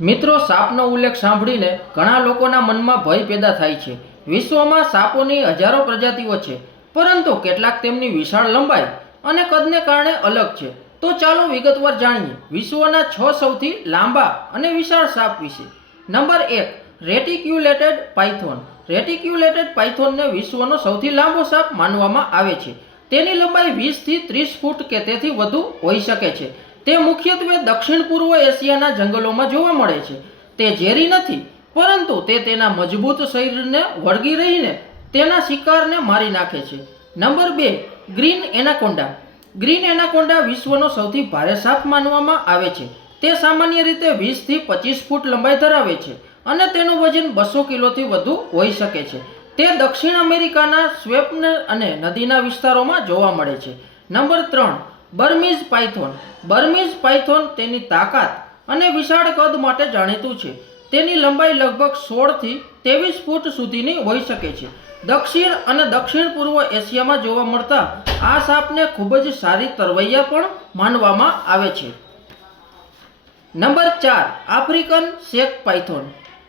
મિત્રો, સાપનો ઉલ્લેખ સાંભળીને ઘણા લોકોના મનમાં ભય પેદા થાય છે। વિશ્વમાં સાપોની હજારો પ્રજાતિઓ છે, પરંતુ કેટલાક તેમની વિશાળ લંબાઈ અને કદને કારણે અલગ છે। તો ચાલો વિગતવાર જાણીએ વિશ્વના 6 સૌથી લાંબા અને વિશાળ સાપ વિશે। Number 1, રેટિક્યુલેટેડ Python. રેટિક્યુલેટેડ પાયથોનને વિશ્વનો સૌથી લાંબો સાપ માનવામાં આવે છે। તેની લંબાઈ 20 થી 30 ફૂટ કે તેથી વધુ હોઈ શકે છે। તે મુખ્યત્વે દક્ષિણ પૂર્વ એશિયાના જંગલોમાં જોવા મળે છે। તે ઝેરી નથી, પરંતુ તે તેના મજબૂત શરીરને વળગી રહીને તેના શિકારને મારી નાખે છે। Number 2, green anaconda. Green anaconda વિશ્વનો સૌથી ભારે સાપ માનવામાં આવે છે। તે સામાન્ય રીતે 20 થી 25 ફૂટ લંબાઈ ધરાવે છે અને તેનું વજન 200 કિલોથી વધુ હોઈ શકે છે। તે દક્ષિણ અમેરિકાના સ્વેમ્પ અને નદીના વિસ્તારોમાં જોવા મળે છે। Number 3, Burmese Python. Burmese Python તેની તાકાત અને વિશાળ કદ માટે જાણીતું છે। તેની લંબાઈ લગભગ 16 થી 23 ફૂટ સુધીની હોઈ શકે છે। દક્ષિણ અને દક્ષિણ પૂર્વ એશિયામાં જોવા મળતા આ સાપને ખૂબ જ સારી તરવૈયા પણ માનવામાં આવે છે। નંબર 4, આફ્રિકન શેક પાયથોન।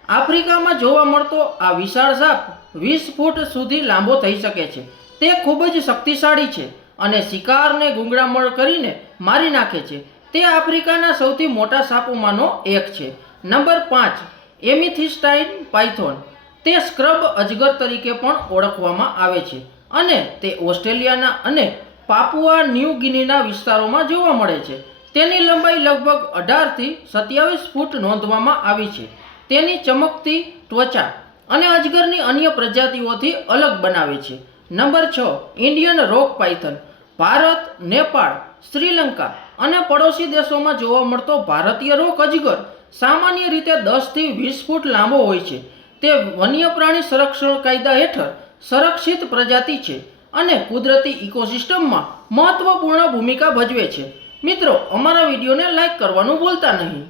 આફ્રિકામાં જોવા મળતો આ વિશાળ સાપ 20 ફૂટ સુધી લાંબો થઈ શકે છે। તે ખૂબ જ શક્તિશાળી છે અને શિકારને ગૂંગળામણ કરીને મારી નાખે છે। તે આફ્રિકાના સૌથી મોટા સાપોમાંનો એક છે। Number 5, amethystine python. તે સ્ક્રબ અજગર તરીકે પણ ઓળખવામાં આવે છે અને તે ઓસ્ટ્રેલિયાના અને પાપુઆ ન્યૂ ગિનીના વિસ્તારોમાં જોવા મળે છે। તેની લંબાઈ લગભગ 18 થી 27 ફૂટ નોંધવામાં આવી છે। તેની ચમકતી ત્વચા અને અજગરની અન્ય પ્રજાતિઓથી અલગ બનાવે છે। નંબર 6, ઇન્ડિયન રોક પાયથન। ભારત, નેપાળ, શ્રીલંકા અને પડોશી દેશોમાં જોવા મળતો ભારતીય રોક અજગર સામાન્ય રીતે 10 થી 20 ફૂટ લાંબો હોય છે। તે વન્ય પ્રાણી સંરક્ષણ કાયદા હેઠળ સંરક્ષિત પ્રજાતિ છે અને કુદરતી ઇકોસિસ્ટમમાં મહત્વપૂર્ણ ભૂમિકા ભજવે છે। મિત્રો, અમારા વિડીયોને લાઈક કરવાનું ભૂલતા નહીં।